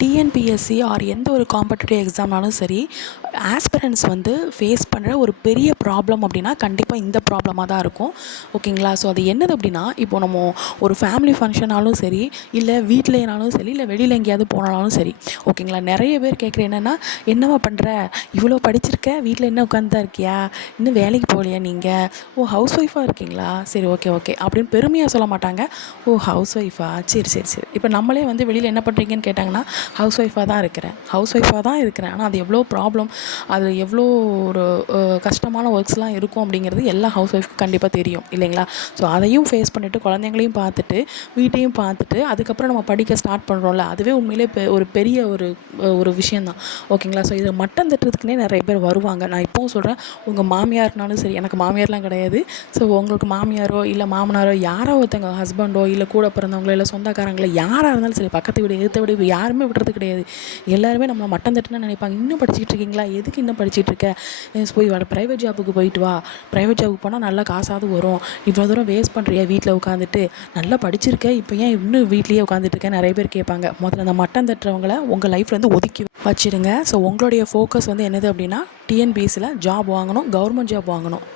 TNPSC R எந்த ஒரு competitive எக்ஸாம்னாலும் சரி, ஆஸ்பிரண்ட்ஸ் வந்து ஃபேஸ் பண்ணுற ஒரு பெரிய ப்ராப்ளம் அப்படின்னா கண்டிப்பாக இந்த ப்ராப்ளமாக தான் இருக்கும். ஓகேங்களா? ஸோ அது என்னது அப்படின்னா, இப்போ நம்ம ஒரு ஃபேமிலி ஃபங்க்ஷனாலும் சரி, இல்லை வீட்லேனாலும் சரி, இல்லை வெளியில் எங்கேயாவது போனாலும் சரி, ஓகேங்களா? நிறைய பேர் கேட்குற என்னென்னா, என்னம்மா பண்ணுற, இவ்வளோ படிச்சிருக்க, வீட்டில் என்ன உட்காந்து தான் இருக்கியா, இன்னும் வேலைக்கு போகலையா நீங்கள், ஓ ஹவுஸ் ஒய்ஃபாக இருக்கீங்களா, சரி ஓகே ஓகே அப்படின்னு பெருமையாக சொல்ல மாட்டாங்க. ஓ ஹவுஸ் ஒய்ஃபா, சரி சரி சரி. இப்போ நம்மளே வந்து வெளியில் என்ன பண்ணுறீங்கன்னு கேட்டாங்கன்னா, ஹவுஸ் ஒய்ஃபாக தான் இருக்கிறேன். ஆனால் அது எவ்வளோ ப்ராப்ளம், அது எவ்வளோ ஒரு கஷ்டமான ஒர்க்ஸ்லாம் இருக்கும் அப்படிங்கிறது எல்லா ஹவுஸ் ஒய்ஃப்க்கு கண்டிப்பாக தெரியும் இல்லைங்களா? ஸோ அதையும் ஃபேஸ் பண்ணிவிட்டு, குழந்தைங்களையும் பார்த்துட்டு, வீட்டையும் பார்த்துட்டு, அதுக்கப்புறம் நம்ம படிக்க ஸ்டார்ட் பண்ணுறோம்ல, அதுவே உண்மையிலே ஒரு பெரிய ஒரு விஷயந்தான். ஓகேங்களா? ஸோ இதை மட்டம் தட்டுறதுக்குனே நிறைய பேர் வருவாங்க. நான் இப்போவும் சொல்கிறேன், உங்கள் மாமியார்னாலும் சரி, எனக்கு மாமியார்லாம் கிடையாது. ஸோ உங்களுக்கு மாமியாரோ இல்லை மாமனாரோ யாரோ ஒருத்தங்க, ஹஸ்பண்டோ இல்லை கூட பிறந்தவங்களோ இல்லை சொந்தக்காரங்களோ யாராக இருந்தாலும் சரி, பக்கத்து வீடு எதிர்த்த வீடு யாருமே விடுறது கிடையாது. எல்லாருமே நம்மளை மட்டம் தட்டுன்னு நினைப்பாங்க. இன்னும் படிச்சுட்டு இருக்கீங்களா, எதுக்கு இன்னும் படிச்சுட்டு இருக்க, போய் ப்ரைவேட் ஜாபுக்கு போயிட்டு வா, ப்ரைவேட் ஜாபுக்கு போனால் நல்லா காசாவது வரும், இவ்வளோ தூரம் வேஸ்ட் பண்ணுறியா வீட்டில் உட்காந்துட்டு, நல்லா படிச்சிருக்க, இப்போ ஏன் இன்னும் வீட்லேயே உட்காந்துட்டு இருக்க, நிறைய பேர் கேட்பாங்க. முதல்ல அந்த மட்டம் தட்டுறவங்கள உங்கள் லைஃப்லேருந்து ஒதுக்கி வச்சுடுங்க. ஸோ உங்களுடைய ஃபோக்கஸ் வந்து என்னது அப்படின்னா, டிஎன்பிஎஸ்சியில் ஜாப் வாங்கணும், கவர்மெண்ட் ஜாப் வாங்கணும்.